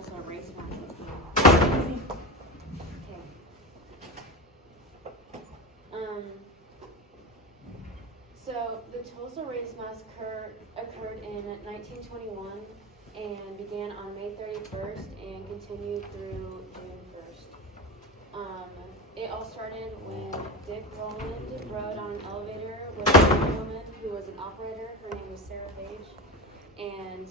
Tulsa race massacre. Okay. So the Tulsa race massacre occurred in 1921 and began on May 31st and continued through June 1st. It all started when Dick Rowland rode on an elevator with a woman who was an operator. Her name was Sarah Page, and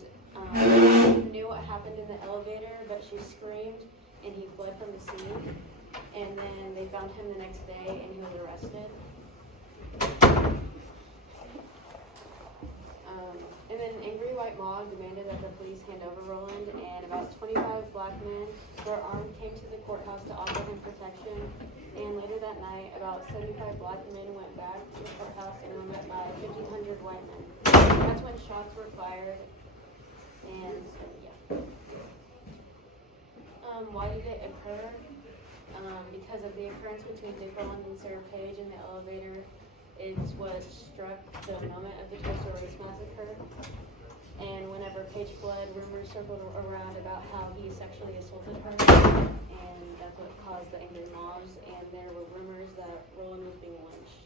she knew what happened in the elevator, but she screamed and he fled from the scene. And then they found him the next day and he was arrested. And then an angry white mob demanded that the police hand over Rowland, and about 25 black men who were armed came to the courthouse to offer him protection. And later that night, about 75 black men went back to the courthouse and were met by 1,500 white men. That's when shots were fired, and yeah. Why did it occur? Because of the occurrence between Dick Rowland and Sarah Page in the elevator. It was struck the moment of the Tulsa race massacre, and whenever Page fled, rumors circled around about how he sexually assaulted her, and that's what caused the angry mobs, and there were rumors that Rowland was being lynched.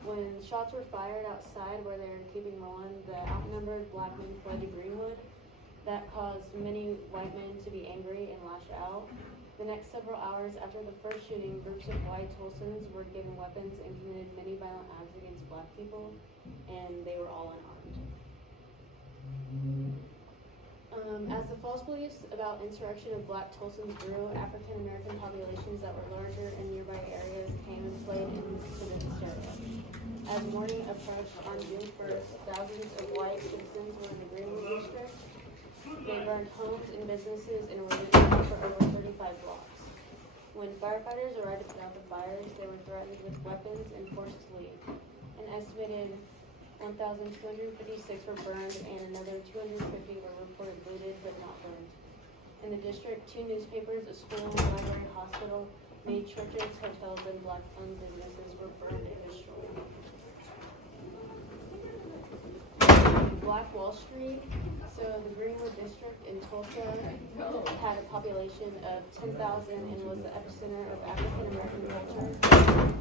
When shots were fired outside where they were keeping Rowland, the outnumbered black men fled to Greenwood. That caused many white men to be angry and lash out. The next several hours after the first shooting, groups of white Tulsans were given weapons and committed many violent acts against black people, and they were all unarmed. As the false beliefs about insurrection of black Tulsans grew, African American populations that were larger in nearby areas came and played into the hysteria. As morning approached on June 1st, thousands of white citizens were in the Greenwood district. They burned homes and businesses and raided for over 35 blocks. When firefighters arrived to put out the fires, they were threatened with weapons and forced to leave. An estimated 1,256 were burned and another 250 were reported looted but not burned. In the district, 2 newspapers, a school, library, hospital, many churches, hotels, and black-owned businesses were burned and destroyed. Black Wall Street. So the Greenwood district in Tulsa had a population of 10,000 and was the epicenter of African American culture.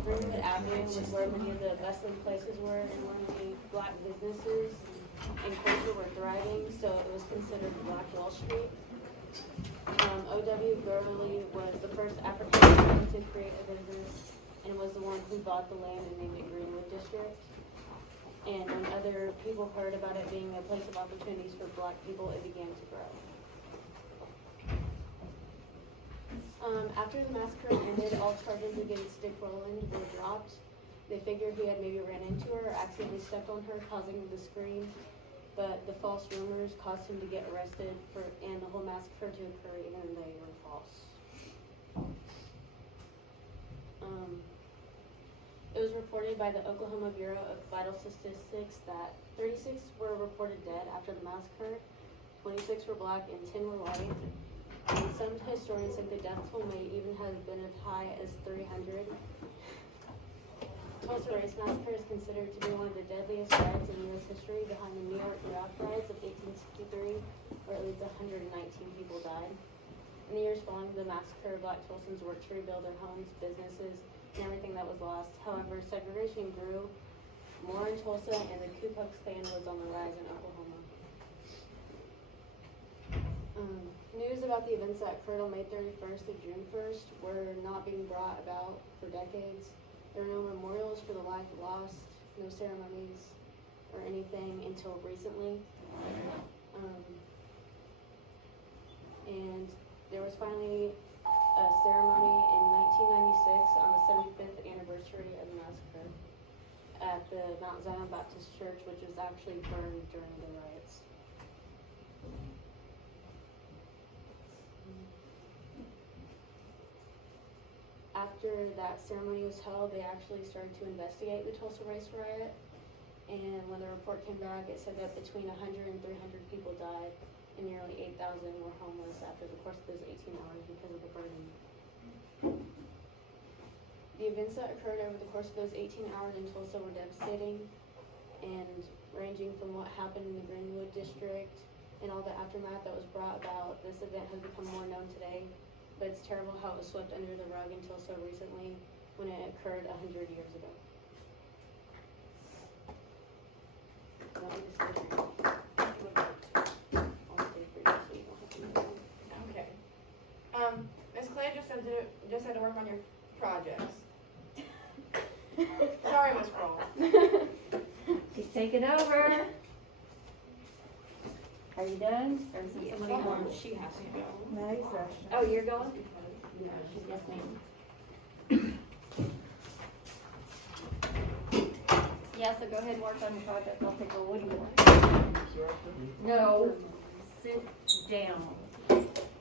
Greenwood Avenue was where many of the bustling places were and where many black businesses and culture were thriving, so it was considered Black Wall Street. O.W. Gurley was the first African American to create a business and was the one who bought the land and named it Greenwood District. And when other people heard about it being a place of opportunities for black people, it began to grow. After the massacre ended, all charges against Dick Rowland were dropped. They figured he had maybe ran into her or accidentally stepped on her, causing him to scream. But the false rumors caused him to get arrested and the whole massacre to occur, even though they were false. It was reported by the Oklahoma Bureau of Vital Statistics that 36 were reported dead after the massacre, 26 were black, and 10 were white. And some historians think the death toll may even have been as high as 300. Tulsa Race Massacre is considered to be one of the deadliest riots in U.S. history, behind the New York draft riots of 1863, where at least 119 people died. In the years following the massacre, black Tulsans worked to rebuild their homes, businesses, and everything that was lost. However, segregation grew more in Tulsa, and the Ku Klux Klan was on the rise in Oklahoma. News about the events that occurred on May 31st to June 1st were not being brought about for decades. There were no memorials for the life lost, no ceremonies or anything until recently. And there was finally a ceremony in 1996 on the 75th anniversary of the massacre at the Mount Zion Baptist Church, which was actually burned during the riots. After that ceremony was held, they actually started to investigate the Tulsa Race Riot, and when the report came back, it said that between 100 and 300 people died, and nearly 8,000 were homeless after the course of those 18 hours because of the burning. The events that occurred over the course of those 18 hours in Tulsa were devastating, and ranging from what happened in the Greenwood district and all the aftermath that was brought about, this event has become more known today, but it's terrible how it was swept under the rug until so recently when it occurred 100 years ago. Want me to stay? I'll stay for you so you don't have to move. Okay. Miss Clay just had to work on your projects. Sorry, Miss Kroll. She's taking over. Are you done? Or is it somebody Come on, else? she has to go. Oh, you're going? Yes, ma'am. Yeah, so go ahead and work on your project. I'll take over. What do you want? No. Sit down.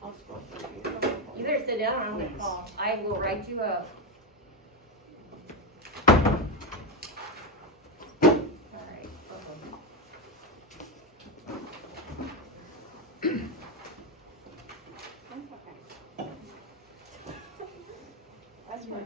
I'll scroll through you. You better sit down or I'm gonna call. I will write you up. Alright. That's my